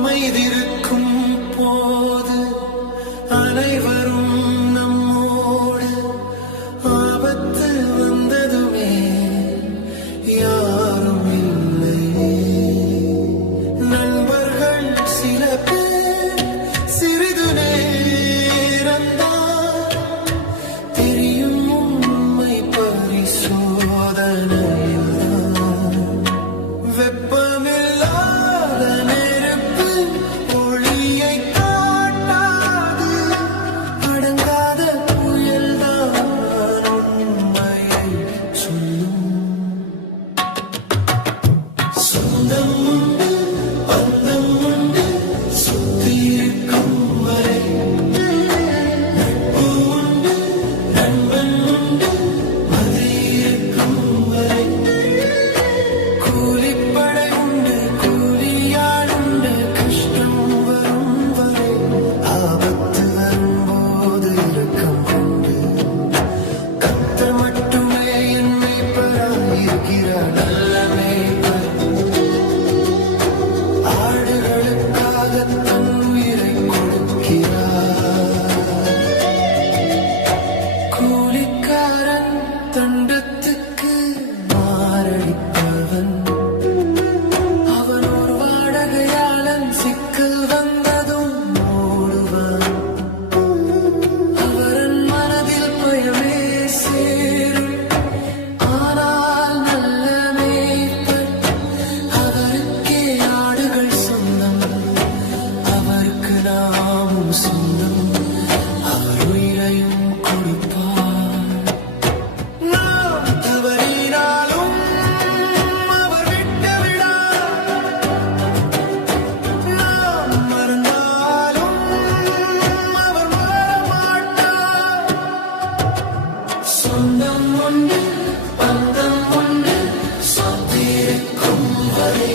அமைதிருக்கும் போது அனைவரும் நம்மோடு, ஆபத்து வந்ததுமே யாரும் இல்லை. நண்பர்கள் சில பேர் சிறிது நேரந்தான் தெரியும் உண்மை பரிசோதனையில்தான். வெப்பமில்லாத நெருப்பு ஒளியை காட்டாது, அடங்காத புயல்தான் உண்மையை சொல்லும். சொந்தம் உண்டு, பந்தம் உண்டு, சுத்தியிருக்கும் வரை. நட்பு உண்டு, நண்பன் உண்டு, மதியிருக்கும் வரை. கூலிப்படை உண்டு, கூலியாள் உண்டு, கஷ்டம் வரும் வரை. ஆபத்து வரும்போது இரக்கம் உண்டு. கர்த்தர் மட்டுமே என் மேய்ப்பராயிருக்கிறார், நல்ல மேய்ப்பர். ஆடுகளுக்காக தன் உயிரை கொடுக்கிறார். கூலிக்காரன் தண்டத்துக்கு மாரடிப்பவன், அவன் ஒரு வாடகையாளன் சிக்கல் வந்ததும் ஓடுவான். அவரன் மனதில் பயமே சேரும், ஆனால் நல்ல மேய்ப்பர் அவருக்கே ஆடுகள் சொந்தம். அவருக்கு நாமும் சொந்தம், அவர் உயிரையும் கொடுப்பார். நாம் தவறினாலும் அவர் விட்டுவிடார், நாம் மறந்தாலும் அவர் மாறமாட்டார். சொந்தம் உண்டு, பந்தம் உண்டு, சொத்திருக்கும் வரை.